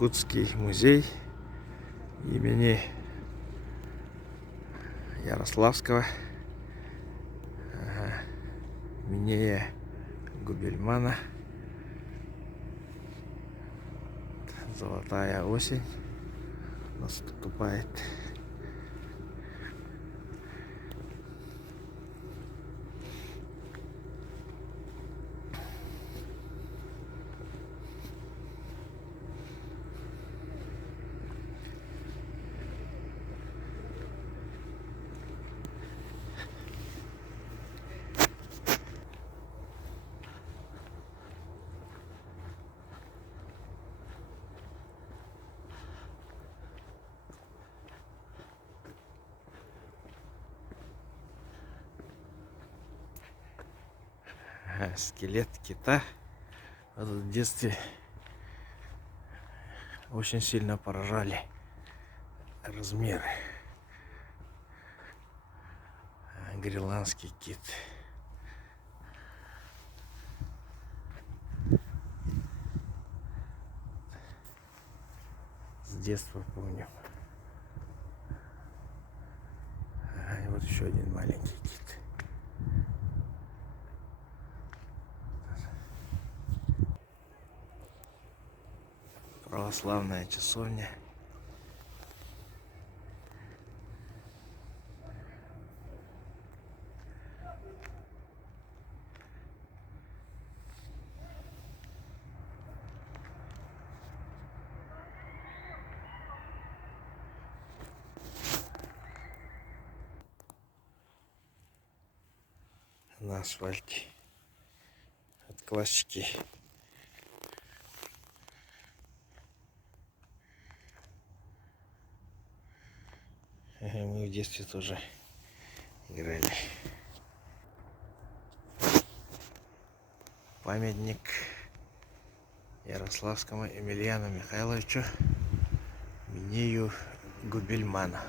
Якутский музей имени Ярославского Минея Губельмана. Золотая осень наступает. Скелет кита. В детстве очень сильно поражали размеры. Гренландский кит. С детства помню. И вот еще один маленький кит. Православная часовня. На асфальте от классики. Мы в детстве тоже играли. Памятник Ярославскому Емельяну Михайловичу Минею Губельмана.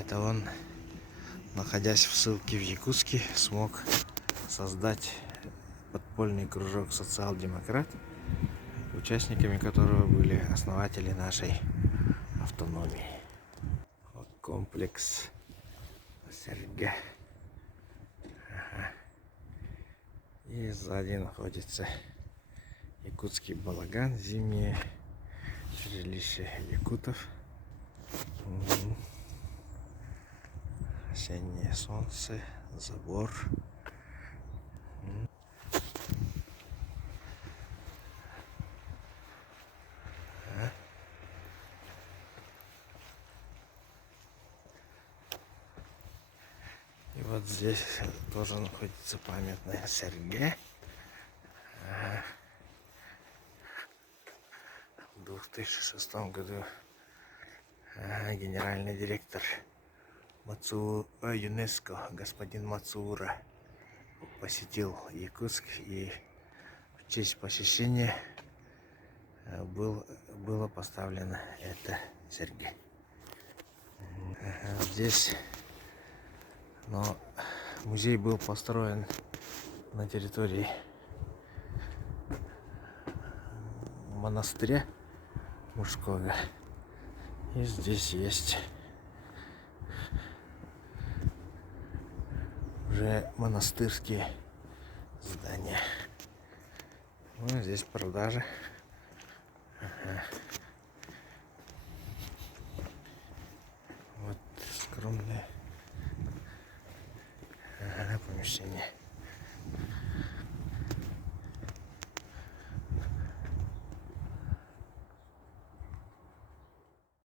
Это он, находясь в ссылке в Якутске, смог создать подпольный кружок социал-демократ, участниками которого были основатели нашей автономии. Вот комплекс Серга. И сзади находится якутский балаган, зимнее жилище якутов. Осеннее солнце, забор. И вот здесь тоже находится памятная Серге. В 2006 году генеральный директор ЮНЕСКО господин Мацура посетил Якутск, и в честь посещения было поставлено это Серге. Здесь, но музей был построен на территории монастыря мужского, и здесь есть уже монастырские здания. Ну, здесь продажи. Вот скромное помещение.